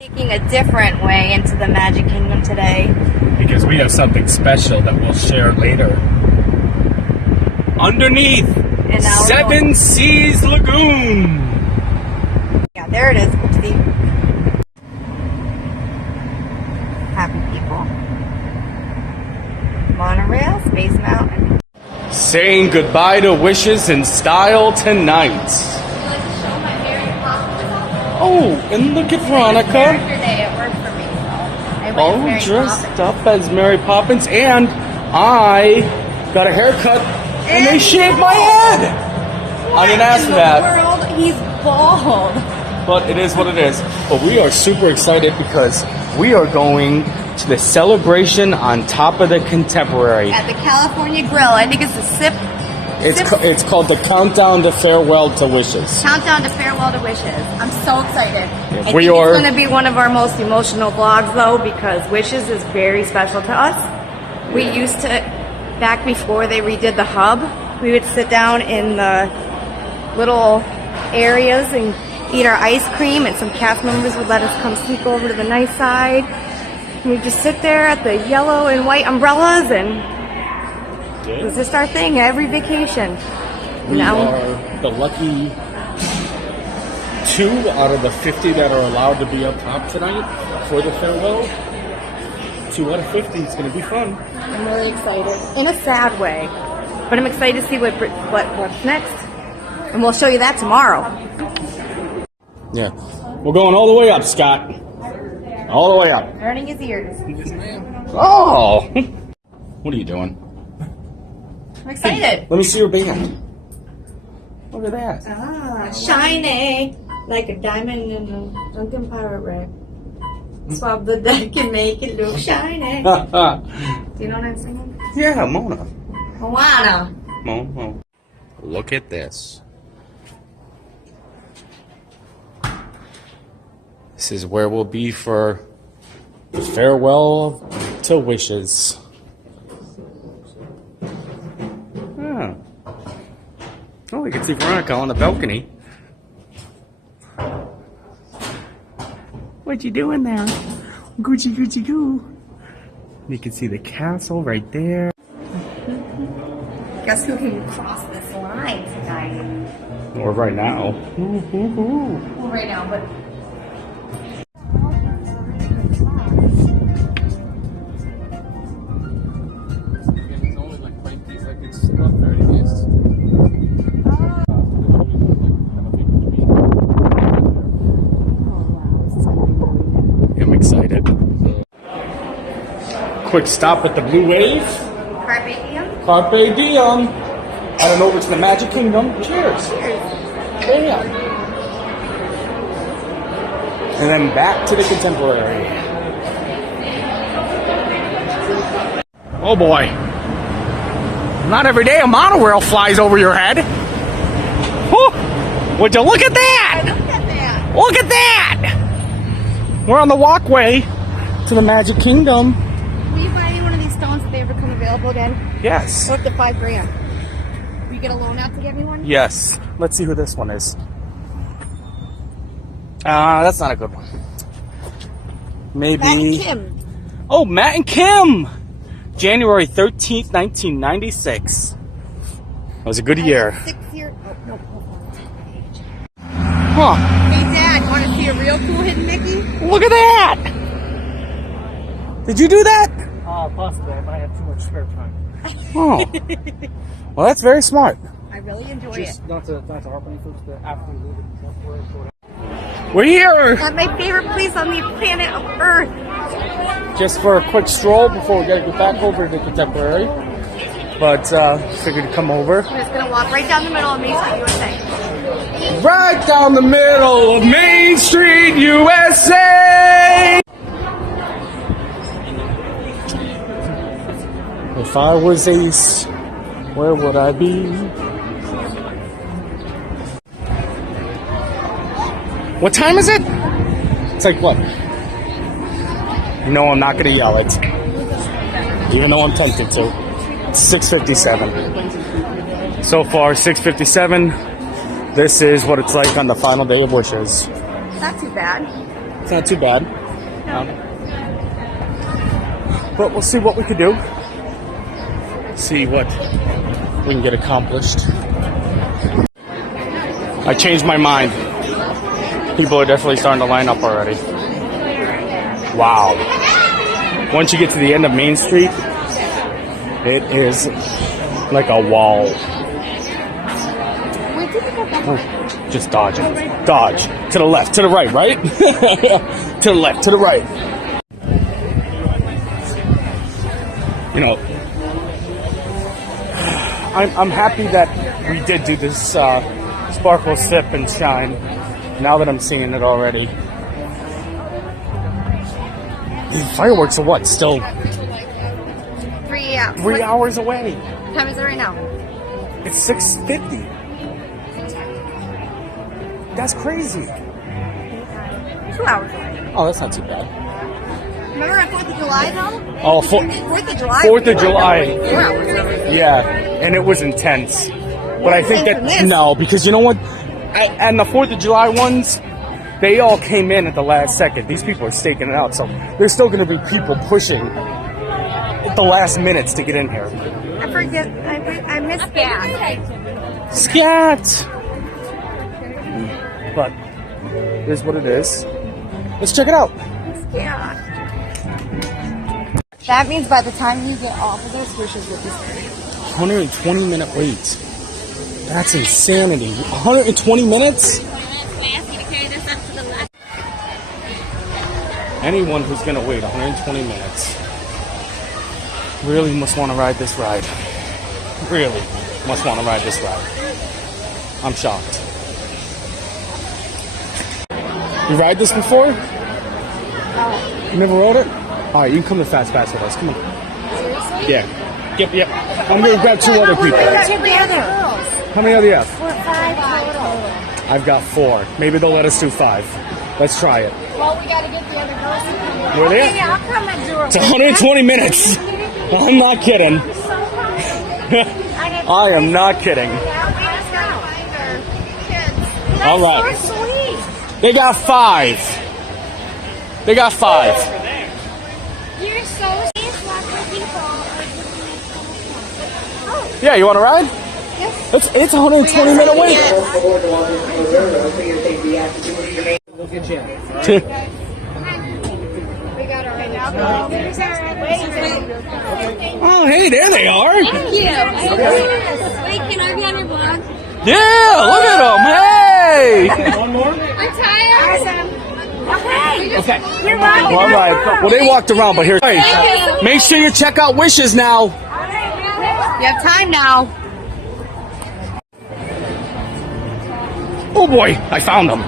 Taking a different way into the Magic Kingdom today. Because we have something special that we'll share later. Underneath Seven Seas Lagoon. Yeah, there it is. Oopsie. Happy people. Monorail, Space Mountain. Saying goodbye to wishes in style tonight. Oh, and look at Veronica. Yesterday it worked for me, so I went as Mary Dressed Poppins. up as Mary Poppins, and I got a haircut, and they shaved my head. I didn't ask for that, World, he's bald. but it is what it is. But we are super excited because we are going to the celebration on top of the Contemporary. At the California Grill. I think it's a sip. It's called the Countdown to Farewell to Wishes. Countdown to Farewell to Wishes. I'm so excited. I think we are- it's going to be one of our most emotional vlogs, though, because Wishes is very special to us. We used to, back before they redid the hub, we would sit down in the little areas and eat our ice cream, and some cast members would let us come sneak over to the nice side. And we'd just sit there at the yellow and white umbrellas, and it was just our thing every vacation. We are the lucky 2 out of the 50 that are allowed to be up top tonight for the farewell. 2 out of 50. It's going to be fun. I'm really excited. In a sad way. But I'm excited to see what's next. And we'll show you that tomorrow. Yeah. We're going all the way up, Scott. All the way up. Turning his ears. Oh! What are you doing? I'm excited. Let me see your band. Look at that. Ah, shiny. Like a diamond in a Duncan pirate wreck. Swab the deck and make it look shiny. Do you know what I'm singing? Yeah, Mona. Moana. Mona. Look at this. This is where we'll be for farewell to wishes. Oh. Oh, we can see Veronica on the balcony. What you doing there? Gucci, Gucci, goo. You can see the castle right there. Guess who can cross this line tonight? Or right now. Well, right now, but... I'm excited. Quick stop at the Blue Wave. Carpe diem? Carpe diem. I don't know if it's the Magic Kingdom. Cheers. Bam. And then back to the Contemporary. Oh boy. Not every day a monorail flies over your head. Whew. Would you look at that? Look at that. Look at that! We're on the walkway to the Magic Kingdom. Will you buy any one of these stones if they ever come available again? Yes. Worth the $5,000. Will you get a loan out to get me one? Yes. Let's see who this one is. That's not a good one. Maybe. Matt and Kim. Oh, Matt and Kim! January 13th, 1996. That was a good year. 6 years. Oh, no, hold on. Huh. Hey, Dad, want to see a real cool hidden Mickey? Look at that! Did you do that? Possibly. I might have too much spare time. Oh. Well, that's very smart. I really enjoy Just not to harp on you folks, but after we leave it, that's where it's going. We're here! it. My favorite place on the planet of Earth. Just for a quick stroll before we gotta get back over to the Contemporary. But figured to come over. I'm just going to walk right down the middle of Main Street, USA. Right down the middle of Main Street, USA! If I was Ace, where would I be? What time is it? It's like what? You know I'm not gonna yell it. Even though I'm tempted to. It's 6:57. So far, 6:57. This is what it's like on the final day of Wishes. Not too bad. It's not too bad. But we'll see what we can do. See what we can get accomplished. I changed my mind. People are definitely starting to line up already. Wow. Once you get to the end of Main Street, it is like a wall. Oh, just dodging. Dodge. To the left, to the right, right? To the left, to the right. You know, I'm happy that we did do this sparkle sip and shine. Now that I'm seeing it already. The fireworks are what? Still 3 hours. 3 hours away. What time is it right now? It's 6:50. That's crazy. 2 hours away. Oh, that's not too bad. Remember on 4th of July though? Oh, 4th of July. 4th of July. 4 hours away. Yeah, and it was intense. But I think Than that, this. no, because you know what? And the 4th of July ones, they all came in at the last second. These people are staking it out, so there's still going to be people pushing at the last minutes to get in here. I forget. I missed that. Scat! But here's what it is. Let's check it out. Yeah. That means by the time you get off of this, Wishes will be starting. 120-minute wait. That's insanity. 120 minutes? Anyone who's going to wait 120 minutes really must want to ride this ride. Really must want to ride this ride. I'm shocked. You ride this before? You never rode it? All right, you can come to Fast Pass with us. Come on. Yeah. Yep. I'm going to grab 2 other people. Together. How many other you have? 5 total. I've got 4. Maybe they'll let us do 5. Let's try it. Well, we gotta get the other girls to come. Were they? Okay, yeah, I'll come and do it. It's 120 minutes. I'm not kidding. I am not kidding. All right. So sweet. They got 5. They got 5. You're so sweet. Yeah, you want to ride? Yes. It's 120 minute wait. We'll get you in. We got it right now. Oh, hey, there they are. Thank you. Wait, can I be on your vlog? Yeah, look at them. Hey. One more? I'm tired. Okay. You're right. All right. Well, they walked around, but here. Hey, you. make sure you check out Wishes now. You have time now. Oh boy, I found them.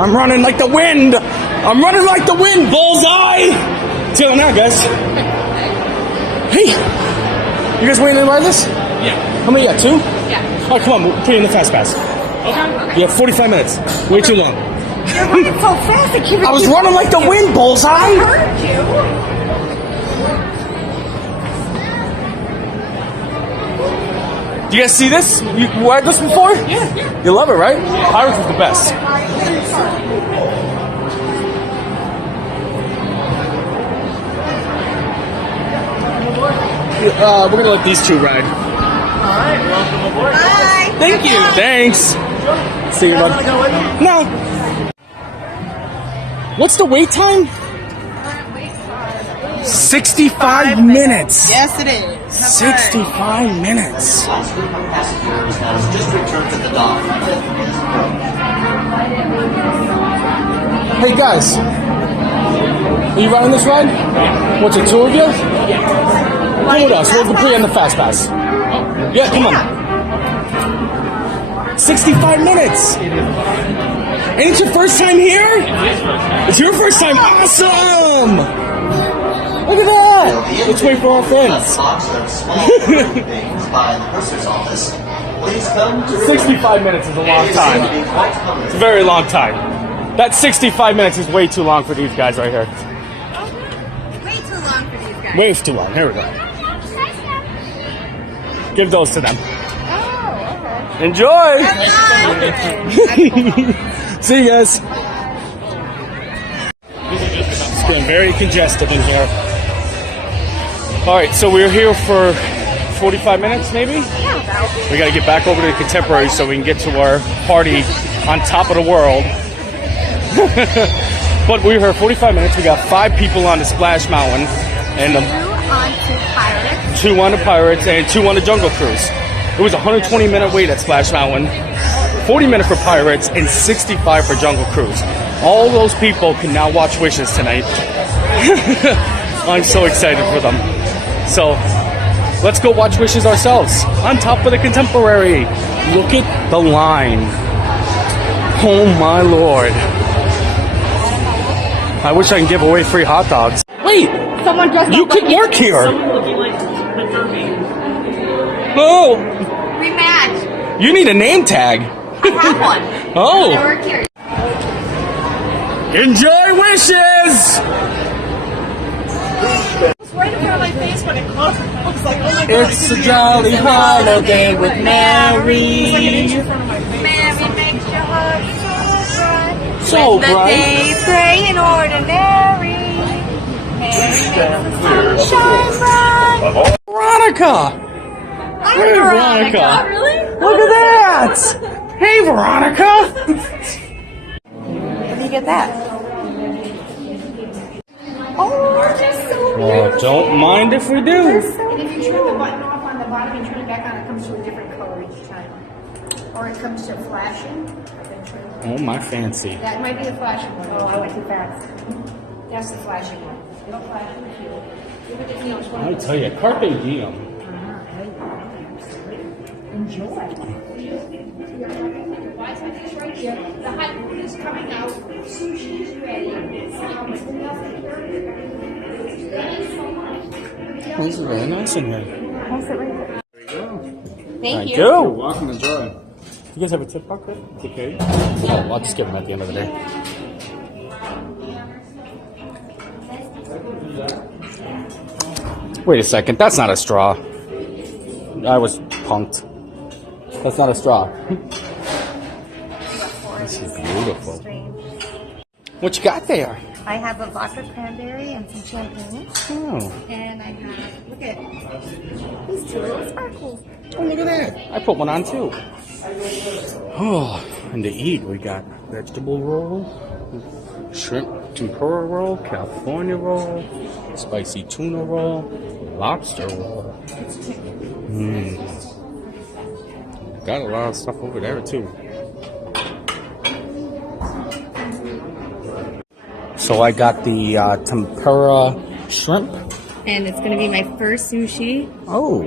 I'm running like the wind. I'm running like the wind. Bullseye. See you now, guys. Hey, you guys waiting to ride this? Yeah. How many you got? 2? Yeah. Oh, come on, we'll put you in the Fast Pass. Okay. You have 45 minutes. Way too long. You're running so fast. I was running like the wind, Bullseye. Heard you. Do you guys see this? You ride this before? Yeah. You love it, right? Pirates is the best. We're gonna let these 2 ride. Alright, welcome aboard. Bye. Thank you. Thanks. See you, bud. No. What's the wait time? 65 minutes. Yes, it is. 65 minutes. Just returned to the dock. Hey guys, are you riding this ride? What's it, 2 of you? Come with us. We'll put you in the Fast Pass. Yeah, come on. 65 minutes. Ain't it your first time here? It's your first time. Awesome. Look at that. Let's wait for our friends. Box of small things by the purser's office. Please come to 65 minutes is a long time. It's a very long time. That 65 minutes is way too long for these guys right here. Way too long for these guys. Way too long. Here we go. Give those to them. Oh, okay. Enjoy. Bye. See you guys. and very congested in here. All right, so we're here for 45 minutes, maybe? We got to get back over to the Contemporary so we can get to our party on top of the world. But we were here 45 minutes. We got 5 people on the Splash Mountain, and 2 on the Pirates, and 2 on the Jungle Cruise. It was a 120-minute wait at Splash Mountain, 40 minutes for Pirates, and 65 for Jungle Cruise. All those people can now watch Wishes tonight. I'm so excited for them. So let's go watch Wishes ourselves on top of the Contemporary. Look at the line. Oh my Lord. I wish I could give away free hot dogs. Wait, Someone dressed you up could like work here. Looking like the Kirby. Oh, rematch. you need a name tag. I have one. Oh, Work here. enjoy Wishes. Right in front of my face when it closed. I was like, oh my god. It's a jolly holiday with Mary. In front of my face. Mary makes your heart so bright. So The bright. day's gray and ordinary. Mary makes the sun shine bright. Veronica. I'm Hey, Veronica. Veronica. Really? Look at that. Hey, Veronica. Where do you get that? Oh, just so Well, don't mind if we do. And if you turn the button off on the bottom and turn it back on, it comes to a different color each time. Or it comes to flashing. Then turn- Oh, my fancy. That might be the flashing one. Oh, I went too fast. That's the flashing one. It'll flash with you. You know, it's one I of tell you, Carpe Diem. enjoy. It's right here. The hot food is coming out. Sushi's ready. This is very nice in here. Thank you. You're welcome. Enjoy. You guys have a tip bucket? It's okay. Oh, I'll just give them at the end of the day. Wait a second. That's not a straw. I was punked. That's not a straw. This is beautiful. What you got there? I have a vodka cranberry and some champagne. Oh, And I have, look at these 2 little sparkles. oh look at that. I put one on too. Oh, and to eat, we got vegetable roll, shrimp tempura roll, California roll, spicy tuna roll, lobster roll. Got a lot of stuff over there too. So I got the tempura shrimp. And it's going to be my first sushi. Oh.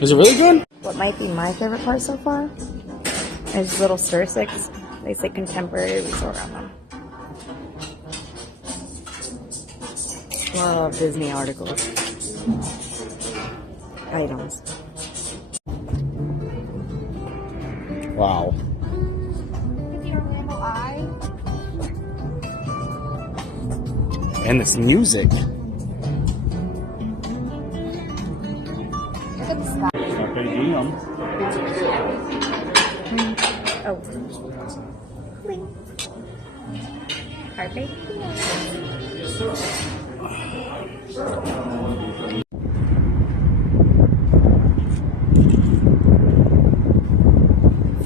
Is it really good? What might be my favorite part so far is little stir sticks. They say Contemporary Resort on them. Love Disney articles. Items. Wow. And it's music. Oh. Carpe.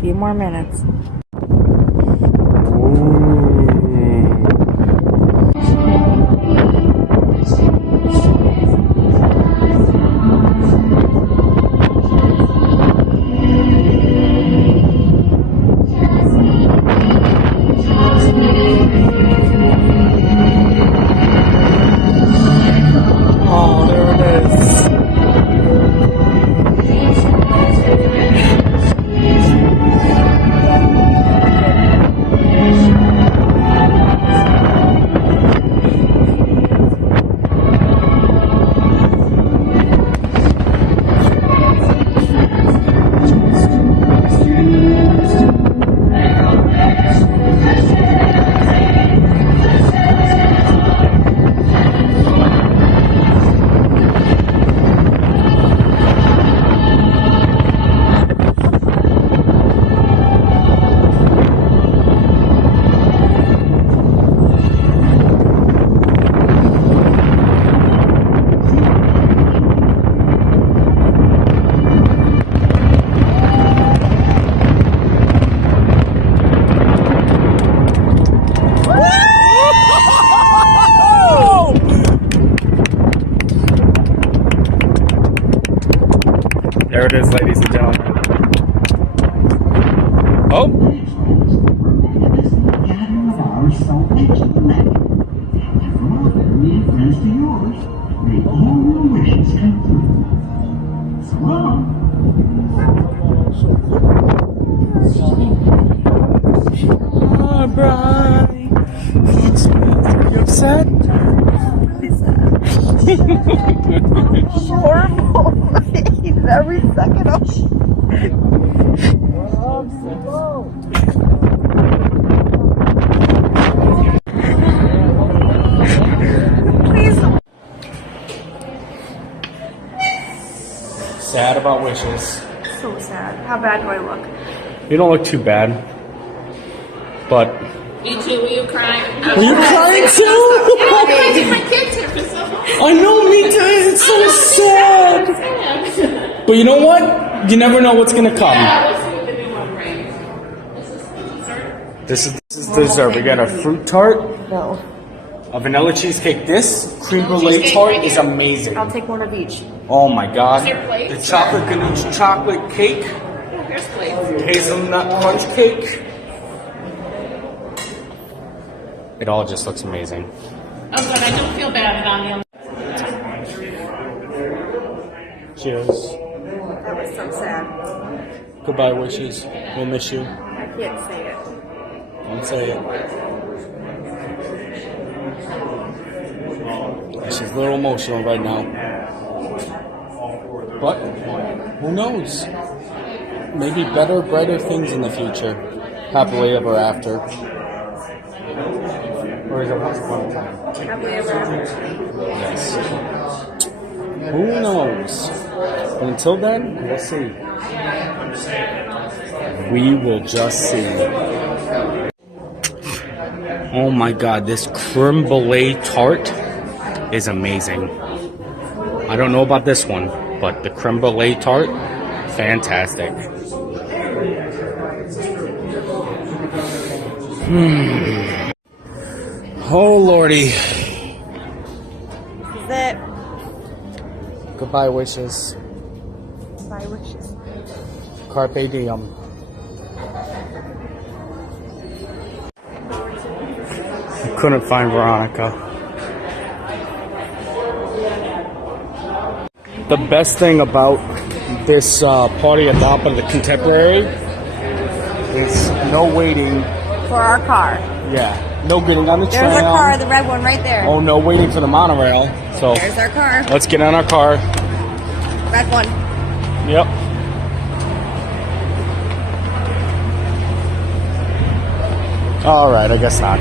Few more minutes. Oh, there it is. it is, ladies and gentlemen. Oh, gathering of ours so excellent. After all, we friends to yours, may all your wishes come true. So long. oh Brian. Are you upset? Horrible. Every second of Please. Sad about wishes. So sad. How bad do I look? You don't look too bad, but You too, were you crying? are you crying too? My kids here for so long. I know, me too. It's so sad. But you know what? You never know what's gonna come. Let's see what the new one brings. This is dessert. We got a fruit tart, No. a vanilla cheesecake. This creme brulee Cheesecake tart right is here. amazing. I'll take one of each. Oh my god. Your plate? The chocolate ganache chocolate cake, Here's plates. hazelnut crunch cake. It all just looks amazing. Oh, good. I don't feel bad about them. Cheers. That was so sad. Goodbye, wishes. We'll miss you. I can't say it. Don't say it. She's a little emotional right now. But who knows? Maybe better, brighter things in the future. Happily ever after. Or is it once upon a time? Happily ever after. Yes. Who knows? But until then, we'll see. We will just see. Oh my god, this creme brulee tart is amazing. I don't know about this one, but the creme brulee tart, fantastic. Oh lordy. Is it? Goodbye wishes. My wishes. Carpe diem. I couldn't find Veronica. The best thing about this party at the top of the Contemporary is no waiting. For our car. Yeah, no getting on the tram. There's our car, the red one right there. Oh, no waiting for the monorail. So There's our car. let's get on our car. Red one. Yep. All right, I guess not.